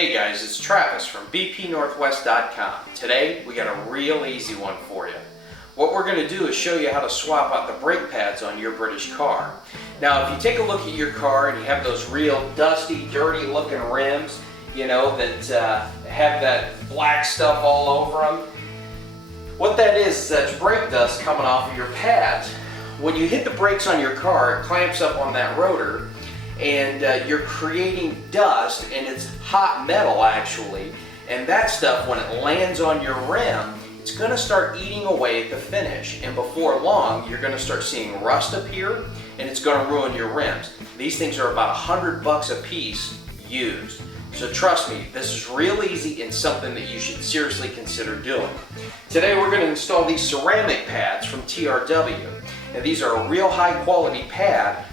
Hey guys, it's Travis from bpnorthwest.com. Today we got a real easy one for you. What we're going to do is show you how to swap out the brake pads on your British car. Now if you take a look at your car and you have those real dusty, dirty looking rims, you know, that have that black stuff all over them, what that is that's brake dust coming off of your pads. When you hit the brakes on your car, it clamps up on that rotor, and you're creating dust, and it's hot metal actually, and that stuff, when it lands on your rim, it's going to start eating away at the finish, and before long you're going to start seeing rust appear, and it's going to ruin your rims. These things are about $100 a piece used, so trust me, this is real easy and something that you should seriously consider doing. Today we're going to install these ceramic pads from TRW. Now these are a real high quality pad.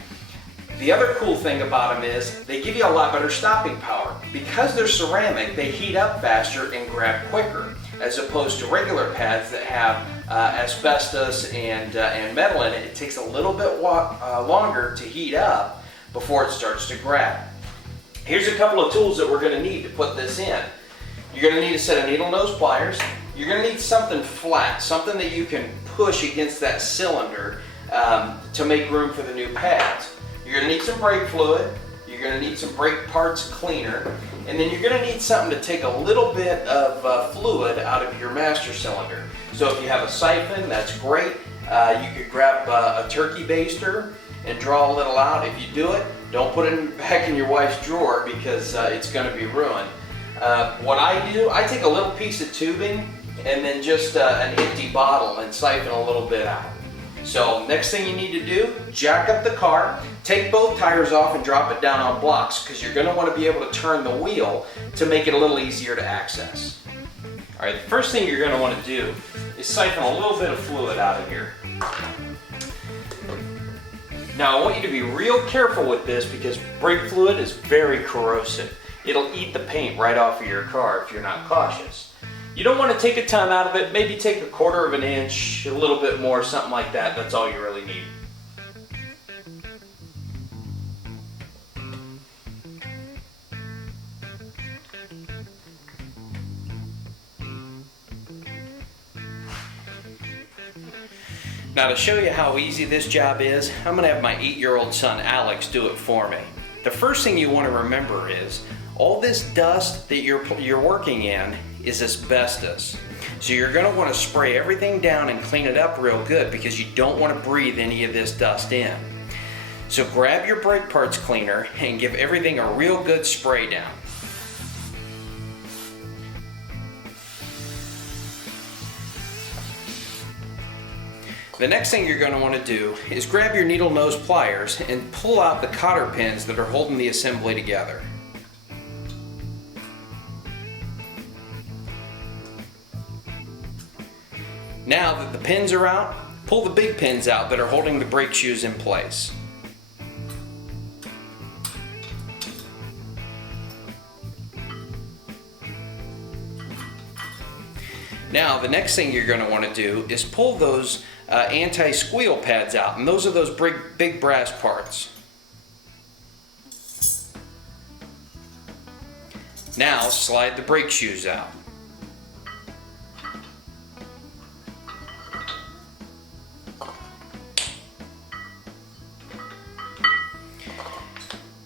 The other cool thing about them is they give you a lot better stopping power. Because they're ceramic, they heat up faster and grab quicker, as opposed to regular pads that have asbestos and metal in it. It takes a little bit longer to heat up before it starts to grab. Here's a couple of tools that we're going to need to put this in. You're going to need a set of needle nose pliers. You're going to need something flat, something that you can push against that cylinder to make room for the new pads. You're going to need some brake fluid, you're going to need some brake parts cleaner, and then you're going to need something to take a little bit of fluid out of your master cylinder. So if you have a siphon, that's great. You could grab a turkey baster and draw a little out. If you do it, don't put it back in your wife's drawer because it's going to be ruined. What I do, I take a little piece of tubing and then just an empty bottle and siphon a little bit out. So next thing you need to do, jack up the car, take both tires off and drop it down on blocks, because you're going to want to be able to turn the wheel to make it a little easier to access. Alright, the first thing you're going to want to do is siphon a little bit of fluid out of here. Now I want you to be real careful with this because brake fluid is very corrosive. It'll eat the paint right off of your car if you're not cautious. You don't want to take a ton out of it, maybe take 1/4 of an inch, a little bit more, something like that. That's all you really need. Now to show you how easy this job is, I'm going to have my 8-year-old son Alex do it for me. The first thing you want to remember is all this dust that you're working in is asbestos. So you're going to want to spray everything down and clean it up real good because you don't want to breathe any of this dust in. So grab your brake parts cleaner and give everything a real good spray down. The next thing you're going to want to do is grab your needle nose pliers and pull out the cotter pins that are holding the assembly together. Now that the pins are out, pull the big pins out that are holding the brake shoes in place. Now the next thing you're going to want to do is pull those anti-squeal pads out, and those are those big brass parts. Now slide the brake shoes out.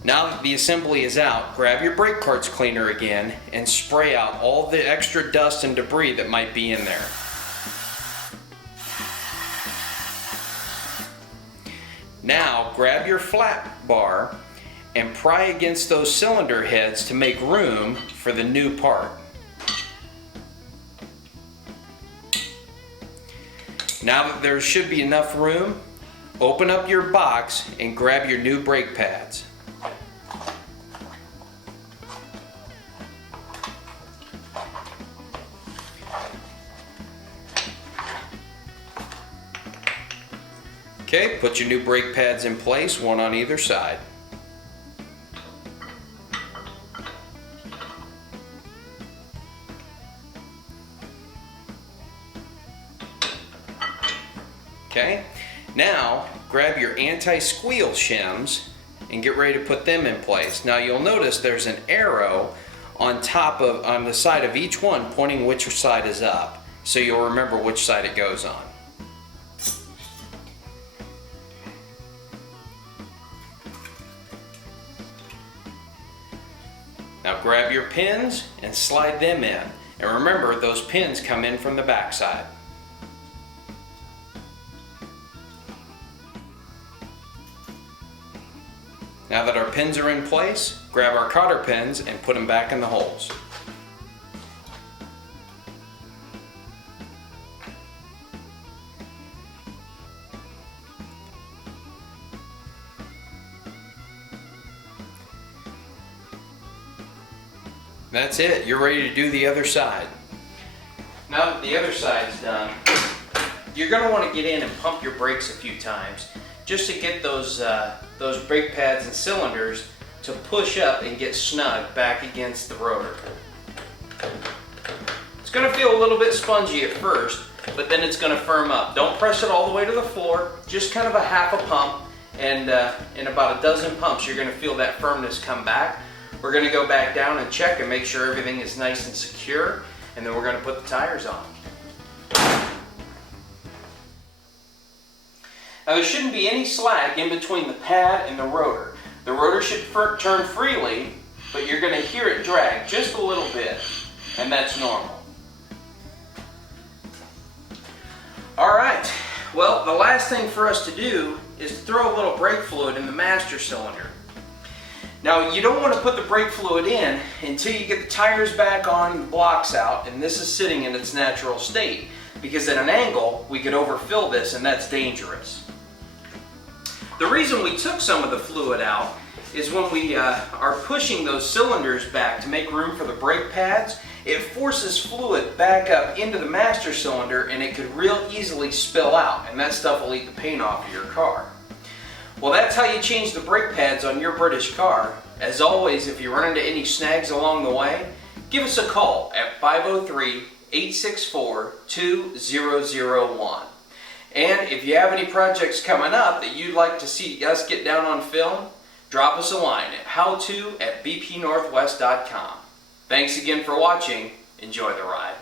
Now that the assembly is out, grab your brake parts cleaner again and spray out all the extra dust and debris that might be in there. Now grab your flat bar and pry against those cylinder heads to make room for the new part. Now that there should be enough room, open up your box and grab your new brake pads. Okay, put your new brake pads in place, one on either side. Okay, now grab your anti-squeal shims and get ready to put them in place. Now you'll notice there's an arrow on the side of each one, pointing which side is up, so you'll remember which side it goes on. Now grab your pins and slide them in. And remember, those pins come in from the back side. Now that our pins are in place, grab our cotter pins and put them back in the holes. That's it. You're ready to do the other side. Now that the other side is done, you're going to want to get in and pump your brakes a few times just to get those brake pads and cylinders to push up and get snug back against the rotor. It's going to feel a little bit spongy at first, but then it's going to firm up. Don't press it all the way to the floor, just kind of a half a pump, and in about a dozen pumps you're going to feel that firmness come back. We're going to go back down and check and make sure everything is nice and secure, and then we're going to put the tires on. Now there shouldn't be any slack in between the pad and the rotor. The rotor should turn freely, but you're going to hear it drag just a little bit, and that's normal. Alright, well, the last thing for us to do is to throw a little brake fluid in the master cylinder. Now you don't want to put the brake fluid in until you get the tires back on, the blocks out, and this is sitting in its natural state, because at an angle we could overfill this, and that's dangerous. The reason we took some of the fluid out is when we are pushing those cylinders back to make room for the brake pads, it forces fluid back up into the master cylinder, and it could real easily spill out, and that stuff will eat the paint off of your car. Well, that's how you change the brake pads on your British car. As always, if you run into any snags along the way, give us a call at 503-864-2001. And if you have any projects coming up that you'd like to see us get down on film, drop us a line at howto@bpnorthwest.com. Thanks again for watching. Enjoy the ride.